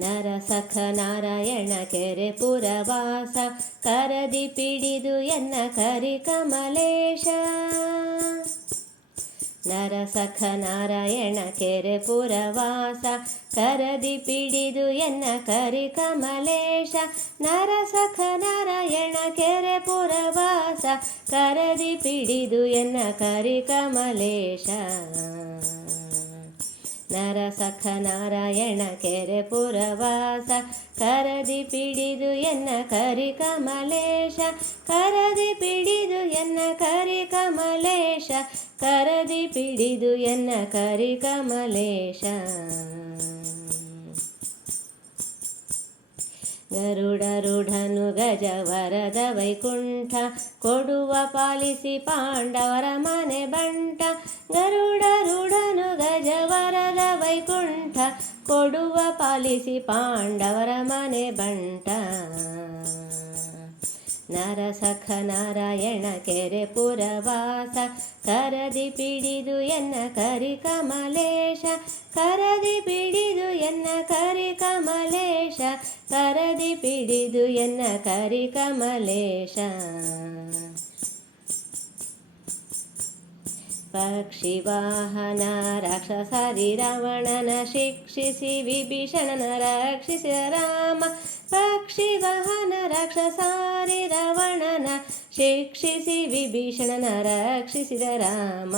ನರಸಖ ನಾರಾಯಣ ಕೆರೆ ಪುರವಾಸ ಕರದಿ ಪಿಡಿದು ಎನ್ನ ಕರಿ ಕಮಲೇಶ. ನರಸಖ ನಾರಾಯಣ ಕೆರೆ ಪುರವಾಸ ಕರದಿ ಪಿಡಿದು ಎನ್ನ ಕರಿ ಕಮಲೇಶ. ನರಸಖ ನಾರಾಯಣ ಕೆರೆ ಪುರವಾಸ ಕರದಿ ಪಿಡಿದು ಎನ್ನ ಕರಿ ಕಮಲೇಶ. ನರಸಖ ನಾರಾಯಣ ಕೆರೆ ಪುರವಾಸ ಕರದಿ ಪಿಡಿದು ಎನ್ನ ಕರಿ ಕಮಲೇಶ. ಕರದಿ ಪಿಡಿದು ಎನ್ನ ಕರಿ ಕಮಲೇಶ. ಕರದಿ ಪಿಡಿದು ಎನ್ನ ಕರಿ ಕಮಲೇಶ. ಗರುಡರುಢನು ಗಜವರದ ವೈಕುಂಠ ಕೊಡುವ ಪಾಲಿಸಿ ಪಾಂಡವರ ಮನೆ ಬಂಟ. ಗರುಡರುಢನು ಗಜವರದ ವೈಕುಂಠ ಕೊಡುವ ಪಾಲಿಸಿ ಪಾಂಡವರ ಮನೆ ಬಂಟ. ನರಸಖ ನಾರಾಯಣ ಕೆರೆ ಪುರವಾಸ ಕರದಿ ಪಿಡಿದು ಎನ್ನ ಕರಿ ಕಮಲೇಶ. ಕರದಿ ಪಿಡಿದು ಎನ್ನ ಕರಿ ಕಮಲೇಶ. ಕರದಿ ಪಿಡಿದು ಎನ್ನ ಕರಿ ಕಮಲೇಶ. ಪಕ್ಷಿ ವಾಹನ ರಾಕ್ಷಸರಿ ರಾವಣನ ಶಿಕ್ಷಿಸಿ ವಿಭೀಷಣನ ರಕ್ಷಿಸಿದ ರಾಮ. ಪಕ್ಷಿ ವಾಹನ ರಾಕ್ಷಸಾರಿ ರಾವಣನ ಶಿಕ್ಷಿಸಿ ವಿಭೀಷಣನ ರಕ್ಷಿಸಿದ ರಾಮ.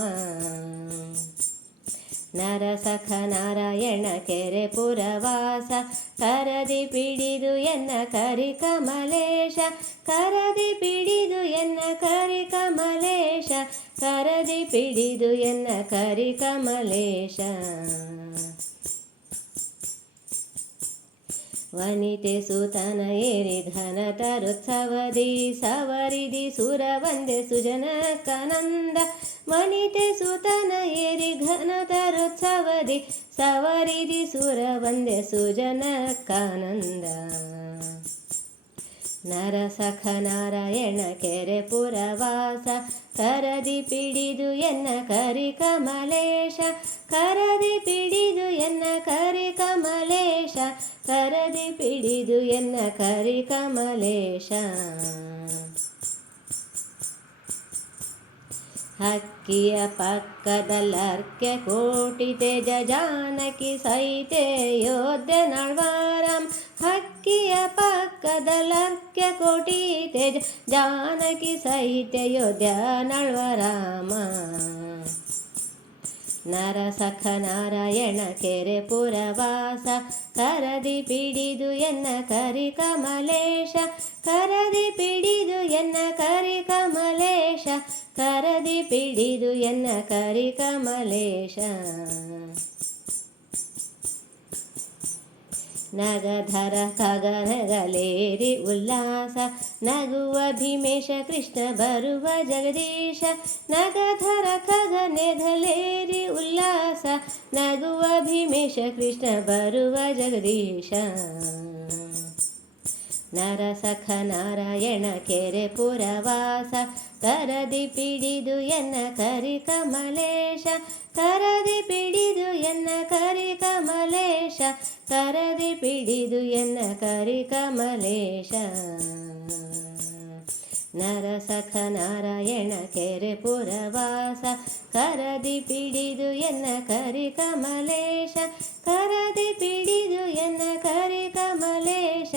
ನರಸಖ ನಾರಾಯಣ ಕೆರೆ ಪುರವಾಸ ಕರದಿ ಪಿಡಿದು ಎನ್ನ ಕರಿ ಕಮಲೇಶ. ಕರದಿ ಪಿಡಿದು ಎನ್ನ ಕರಿ ಕಮಲೇಶ. ಕರದಿ ಪಿಡಿದು ಎನ್ನ ಕರಿ ಕಮಲೇಶ. ವನಿತೆ ಸುತನ ಏರಿ ಘನ ತರುತ್ಸವದಿ ಸವರಿದಿ ಸುರ ವಂದೆ ಸುಜನಕನಂದ. ವನಿತೆ ಸುತನ ಏರಿ ಘನ ತರುತ್ಸವದಿ ಸವರಿದಿ ಸುರ ವಂದೆ ಸುಜನಕನಂದ. ನರಸಖ ನಾರಾಯಣ ಕೆರೆ ಪುರವಾಸ ಕರದಿ ಪಿಡಿದು ಎನ್ನ ಕರಿ ಕಮಲೇಶ. ಕರದಿ ಪಿಡಿದು ಎನ್ನ ಕರಿ ಕಮಲೇಶ. ಕರದಿ ಪಿಡಿದು ಎನ್ನ ಕರಿ ಕಮಲೇಶ. ಹಕ್ಕಿಯ ಪಕ್ಕದಲ್ಲರ್ಕ್ಯ ಕೋಟಿ ತೇಜ ಜಾನಕಿ ಸೈತೆ ಯೋಧ್ಯ ನಳ್ವಾರಾಮ್. ಹಕ್ಕಿಯ ಪಕ್ಕದಲ್ಲರ್ಕ್ಯ ಕೋಟಿ ತೇಜ ಜಾನಕಿ ಸಹಿತ ಯೋಧ್ಯ ನಳ್ವರಾಮ. ನರಸಖ ನಾರಾಯಣ ಕೆರೆ ಪುರವಾಸ ಕರದಿ ಪಿಡಿದು ಎನ್ನ ಕರಿ ಕಮಲೇಶ. ಕರದಿ ಪಿಡಿದು ಎನ್ನ ಕರಿ ಕಮಲೇಶ. ಕರದಿ ಪಿಡಿದು ಎನ್ನ ಕರಿ ಕಮಲೇಶ. ನಗಧರ ಖಗನಗಲೇರಿ ಉಲ್ಲಾಸ ನಗುವ ಭೀಮೇಶ ಕೃಷ್ಣ ಬರುವ ಜಗದೀಶ. ನಗಧರ ಖಗನೆಗಲೇರಿ ಉಲ್ಲಾಸ ನಗುವ ಭೀಮೇಶ ಕೃಷ್ಣ ಬರುವ ಜಗದೀಶ. ನರಸಖ ನಾರಾಯಣ ಕೆರೆ ಪುರವಾಸ ಕರದಿ ಪಿಡಿದು ಎನ್ನ ಕರಿ ಕಮಲೇಶ. ಕರದಿ ಪಿಡಿದು ಎನ್ನ ಕರಿ ಕಮಲೇಶ. ಕರದಿ ಪಿಡಿದು ಎನ್ನ ಕರಿ ಕಮಲೇಶ. ನರಸಖ ನಾರಾಯಣ ಕೆರೆ ಪುರವಾಸ ಕರದಿ ಪಿಡಿದು ಎನ್ನ ಕರಿ ಕಮಲೇಶ. ಕರದಿ ಪಿಡಿದು ಎನ್ನ ಕರಿ ಕಮಲೇಶ.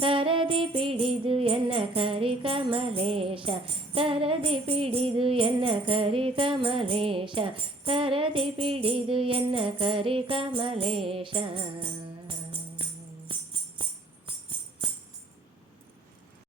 ಕರದಿ ಪಿಡಿದು ಎನ್ನ ಕರಿ ಕಮಲೇಶ. ಕರದಿ ಪಿಡಿದು ಎನ್ನ ಕರಿ ಕಮಲೇಶ. ಕರದಿ ಪಿಡಿದು ಎನ್ನ ಕರಿ ಕಮಲೇಶ.